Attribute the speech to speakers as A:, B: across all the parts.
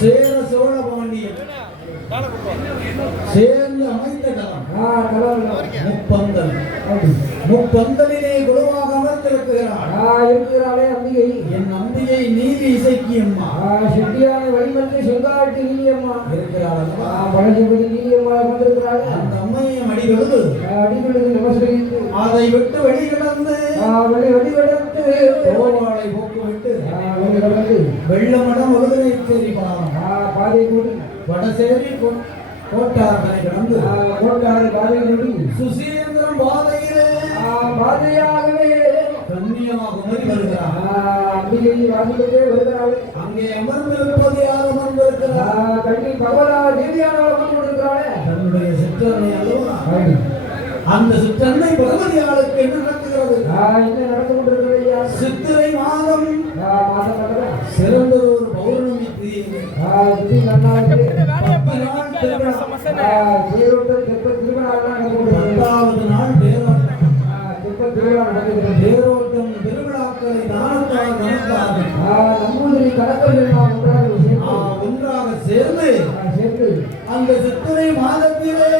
A: சேர சோழ பாண்டியன் சேர்ந்து அமைத்த களம் முப்பந்தல். முப்பந்தலிலே குழுவாக அமர்ந்திருக்கிறார்
B: இருக்கிறாளே அம்பிகை.
A: என் அம்பிகை நீதி இசைக்கு அம்மா.
B: செட்டியான வழிமன்று செங்காட்டு நீலியம்மா
A: இருக்கிறாள் அல்லவா? அம்மையை அடிபடுது.
B: அடிபடுது நமஸ்கரித்து
A: அதை விட்டு வெளிக்கிடந்து
B: வழி வழிபடுத்து
A: கோவாளை போக்குவிட்டு
B: வெளி கடந்து.
A: வெள்ளமடம் ஒருதலை சேரி பாலம்
B: பாதை கூடி
A: வடசேரி கோ- கோட்டார்களை கடந்து.
B: கோட்டாறு பாதை கூடி
A: சுசீந்திரம் பாதையிலே
B: பாதையாகவே
A: கண்ணியமாகுமரி வருகிறார் அங்கே அமர்ந்திருப்பது யார் அமர்ந்திருக்கிறார்
B: கண்ணி பகவதா தேவியானவள் வந்து
A: தன்னுடைய அல்லவா அந்த சிற்றன்னை பகவதி ஆளுக்கு என்ன நடக்குகிறது
B: என்ன நடந்து கொண்டிருக்கிறது
A: சித்திரை மாதம் சிறந்த ஒரு பௌர்ணமி திருவிழா தேரோட்டம் திருவிழாக்களை தானத்தால் நடத்தார்கள்
B: நம்மூதிரி கணக்கர்கள் நாம் ஒன்றாக
A: ஒன்றாக சேர்ந்து
B: சேர்ந்து.
A: அந்த சித்திரை மாதத்திலே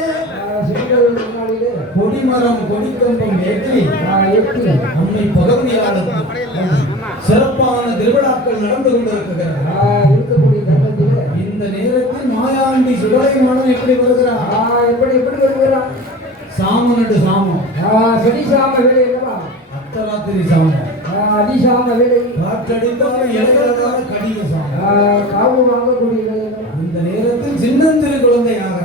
A: கொடிமரம் கொடிக்கம்பம் ஏற்றி அன்னை பகவதியாளுக்கு சிறப்பான திருவிழாக்கள் நடந்து கொண்டிருக்கிறது
B: இருக்கக்கூடிய தருணத்திலே.
A: இந்த நேரத்தில் மாயாண்டி சுடலைமானன் எப்படி வருகிறார்?
B: எப்படி எப்படி வருகிறான்
A: சாமனடு சாமம்.
B: சனிசாம வேலை அல்லவா
A: அத்தராத்திரி சாமம்
B: அதிசாம வேலை
A: காற்றடித்தால் இளைஞரான கடிக சாமம்
B: காவு வாங்கக்கூடிய?
A: இந்த நேரத்தில் சின்னந்திரு குழந்தையாகவே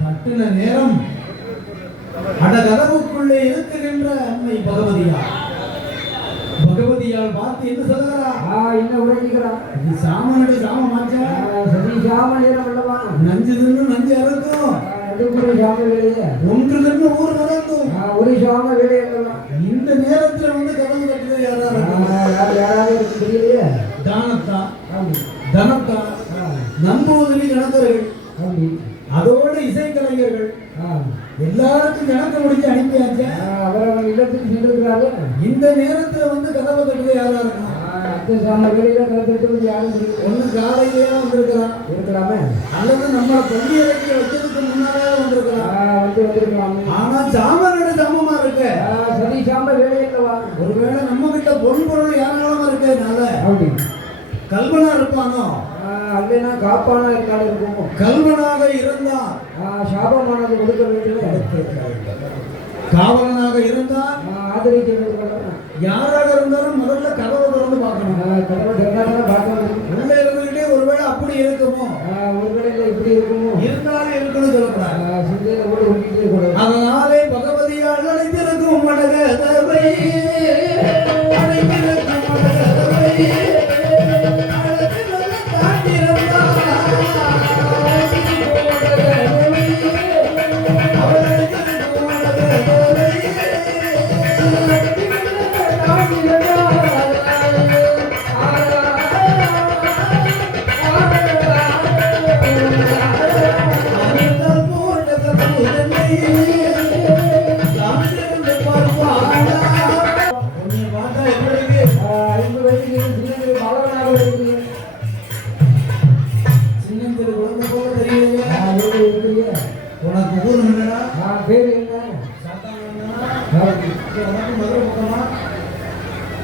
B: தட்டின நேரம்
A: அடகதவுக்குள்ளே இருக்கின்ற அம்மை பகவதியா? பகவதியால் பார்த்து என்ன சொல்லுகிறார்?
B: என்ன
A: உரைக்கிறார் சாமனுடைய சாம
B: சாம வேலையே
A: ஒன்று தின்னு ஊர் நடக்கும்
B: சாம வேலை அல்லவா
A: இந்த நேரத்துல வந்து கதவு கட்டுறது யாரா இருக்கும்
B: யாராவது எனக்கு தெரியலையே
A: தானத்தா
B: அப்படி
A: தனத்தா
B: ஆ,
A: நம்பூதிரி கணக்கர்கள்
B: அப்படி
A: அதோட இசைக்கலைஞர்கள்
B: ஆ.
A: எல்லாருக்கும் கணக்கு முடிச்சு அனுப்பியாச்சா
B: அவர் அவன் இல்லத்துக்கு சென்றிருக்கிறாரு
A: இந்த நேரத்துல வந்து கதவை தட்டுறது யாரா இருக்கும்
B: அத்தை சாம வேலையில கலந்துட்டு யாரும் தெரியல.
A: ஒண்ணு காலையிலேயே வந்திருக்கிறான்
B: இருக்கலாமே
A: அல்லது நம்மளை பள்ளி இறக்கி வச்சதுக்கு முன்னாலே
B: ஆ,
A: வந்திருக்கிறான்
B: வந்து வந்திருக்கலாமே
A: ஆனா சாமனோட சமமா இருக்க
B: ஆ, சதி சாம வேலை அல்லவா
A: ஒருவேளை நம்ம கிட்ட பொன் பொருள் யாராலும் இருக்கிறதுனால
B: அப்படி
A: கல்வனா இருப்பானோ
B: ஆ, அல்லைனா காப்பானா இருக்காலும் இருக்கும்
A: கல்வனாக இருந்தால்
B: ஆ, சாபமானது கொடுக்க வேண்டுமே
A: காவலனாக இருந்தால்
B: ஆதரிக்க வேண்டும்
A: யாராக இருந்தாலும் உள்ள இருந்துகிட்டே ஒருவேளை அப்படி இருக்குமோ?
B: ஒரு கடையில் இப்படி இருக்குமோ?
A: இருந்தாலும் இருக்குன்னு சொல்லக்கூடாது.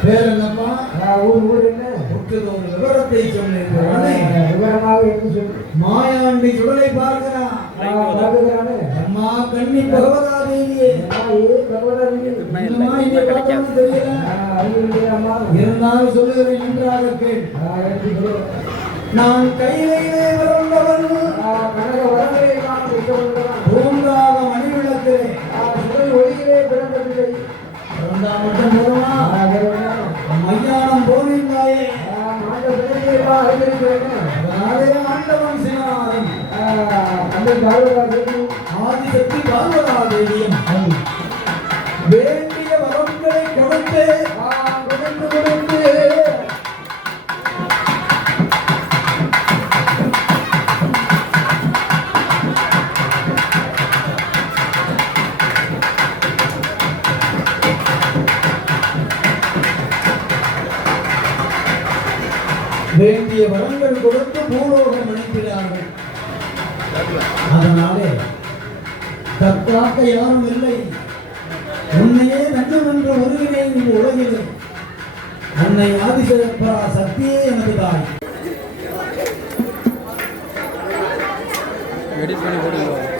A: பேர் என்னப்பா? ஊர் ஊர் என்ன? சாத்தான் என்னடா? இது உனக்கு மதுரை பக்கமா? மாயாண்டி சுடலை பார்க்கிறான் அம்மா கண்ணி பகவதா இருந்தாலும் சொல்லுகிறேன் நன்றாக கேள் நான் கையிலே பூங்காக மணி விளக்கிறே பிறந்தா அதனாலே ஆண்டவன் சிவனாரும் ஆதிசக்தி பார்வதா வேண்டிய வரங்களை கொடுத்து. வேண்டிய வரங்கள் கொடுத்து பூலோகம் அனுப்பினார்கள். அதனாலே தற்காக்க யாரும் இல்லை. உன்னையே தஞ்சம் என்ற ஒருங்கினேன் இந்த உலகிலே. அன்னை ஆதிசிறப்பா சக்தியே எனது தாய்.
C: எடிட் பண்ணி போடுங்க.